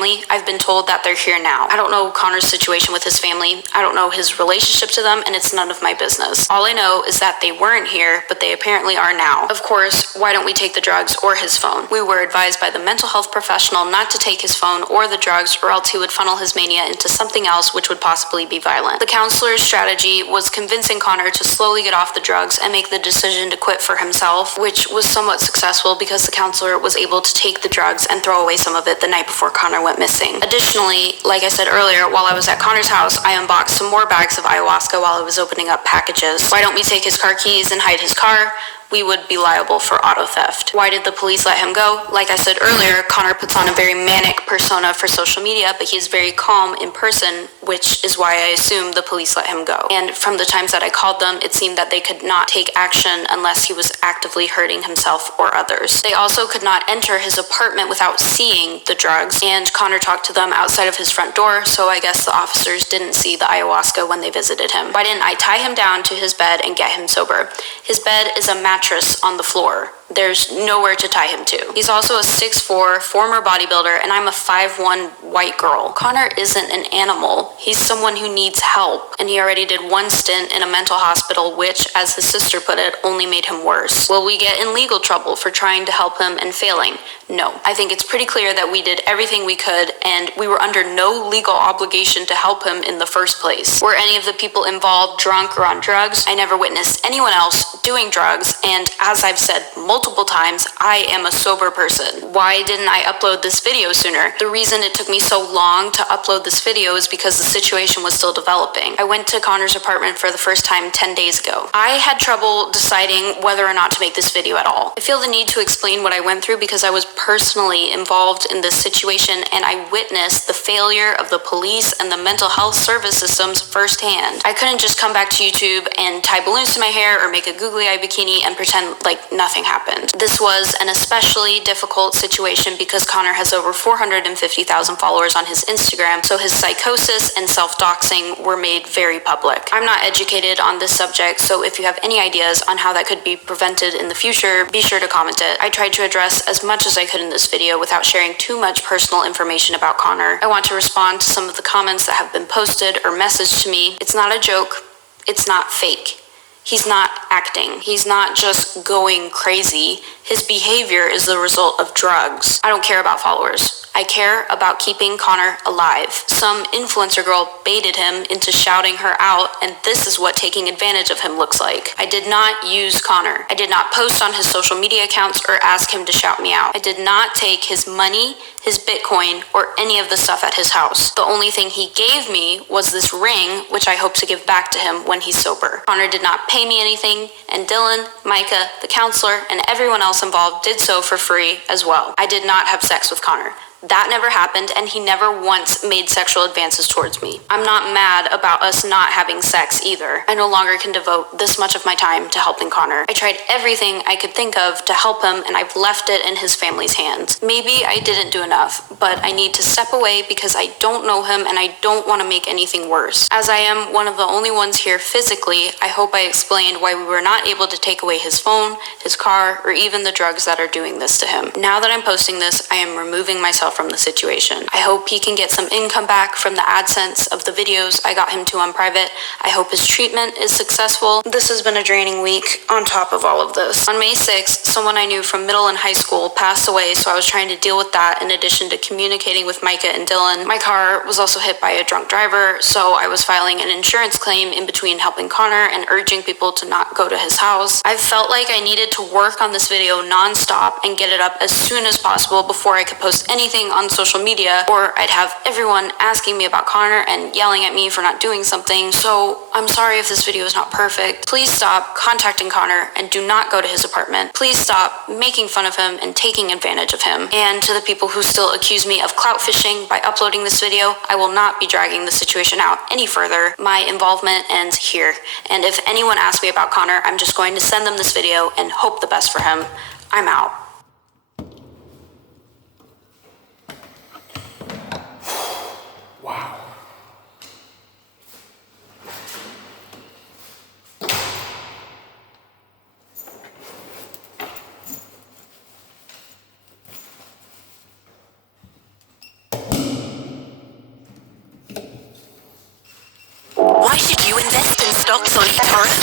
I've been told that they're here now. I don't know Connor's situation with his family. I don't know his relationship to them, and it's none of my business. All I know is that they weren't here, but they apparently are now. Of course, why don't we take the drugs or his phone? We were advised by the mental health professional not to take his phone or the drugs, or else he would funnel his mania into something else which would possibly be violent. The counselor's strategy was convincing Connor to slowly get off the drugs and make the decision to quit for himself, which was somewhat successful because the counselor was able to take the drugs and throw away some of it the night before Connor went missing. Additionally, like I said earlier, while I was at Connor's house, I unboxed some more bags of ayahuasca while I was opening up packages. Why don't we take his car keys and hide his car? We would be liable for auto theft. Why did the police let him go? Like I said earlier, Connor puts on a very manic persona for social media, but he's very calm in person, which is why I assume the police let him go. And from the times that I called them, it seemed that they could not take action unless he was actively hurting himself or others. They also could not enter his apartment without seeing the drugs, and Connor talked to them outside of his front door, so I guess the officers didn't see the ayahuasca when they visited him. Why didn't I tie him down to his bed and get him sober? His bed is a mattress on the floor. There's nowhere to tie him to. He's also a 6'4" former bodybuilder, and I'm a 5'1" white girl. Connor isn't an animal. He's someone who needs help, and he already did one stint in a mental hospital, which, as his sister put it, only made him worse. Will we get in legal trouble for trying to help him and failing? No. I think it's pretty clear that we did everything we could, and we were under no legal obligation to help him in the first place. Were any of the people involved drunk or on drugs? I never witnessed anyone else doing drugs, and as I've said multiple times, I am a sober person. Why didn't I upload this video sooner? The reason it took me so long to upload this video is because the situation was still developing. I went to Connor's apartment for the first time 10 days ago. I had trouble deciding whether or not to make this video at all. I feel the need to explain what I went through because I was personally involved in this situation, and I witnessed the failure of the police and the mental health service systems firsthand. I couldn't just come back to YouTube and tie balloons to my hair or make a googly eye bikini and pretend like nothing happened. This was an especially difficult situation because Connor has over 450,000 followers on his Instagram, so his psychosis and self-doxing were made very public. I'm not educated on this subject, so if you have any ideas on how that could be prevented in the future, be sure to comment it. I tried to address as much as I could in this video without sharing too much personal information about Connor. I want to respond to some of the comments that have been posted or messaged to me. It's not a joke. It's not fake. He's not acting. He's not just going crazy. His behavior is the result of drugs. I don't care about followers. I care about keeping Connor alive. Some influencer girl baited him into shouting her out, and this is what taking advantage of him looks like. I did not use Connor. I did not post on his social media accounts or ask him to shout me out. I did not take his money, his Bitcoin, or any of the stuff at his house. The only thing he gave me was this ring, which I hope to give back to him when he's sober. Connor did not pay me anything, and Dylan, Micah, the counselor, and everyone else involved did so for free as well. I did not have sex with Connor. That never happened, and he never once made sexual advances towards me. I'm not mad about us not having sex either. I no longer can devote this much of my time to helping Connor. I tried everything I could think of to help him, and I've left it in his family's hands. Maybe I didn't do enough, but I need to step away because I don't know him and I don't want to make anything worse. As I am one of the only ones here physically, I hope I explained why we were not able to take away his phone, his car, or even the drugs that are doing this to him. Now that I'm posting this, I am removing myself from the situation. I hope he can get some income back from the AdSense of the videos I got him to on private. I hope his treatment is successful. This has been a draining week on top of all of this. On May 6th, someone I knew from middle and high school passed away, so I was trying to deal with that in addition to communicating with Micah and Dylan. My car was also hit by a drunk driver, so I was filing an insurance claim in between helping Connor and urging people to not go to his house. I've felt like I needed to work on this video nonstop and get it up as soon as possible before I could post anything on social media, or I'd have everyone asking me about Connor and yelling at me for not doing something. So I'm sorry if this video is not perfect. Please stop contacting Connor and do not go to his apartment. Please stop making fun of him and taking advantage of him. And to the people who still accuse me of clout fishing by uploading this video, I will not be dragging the situation out any further. My involvement ends here. And if anyone asks me about Connor, I'm just going to send them this video and hope the best for him. I'm out. Wow. Excellent. All right.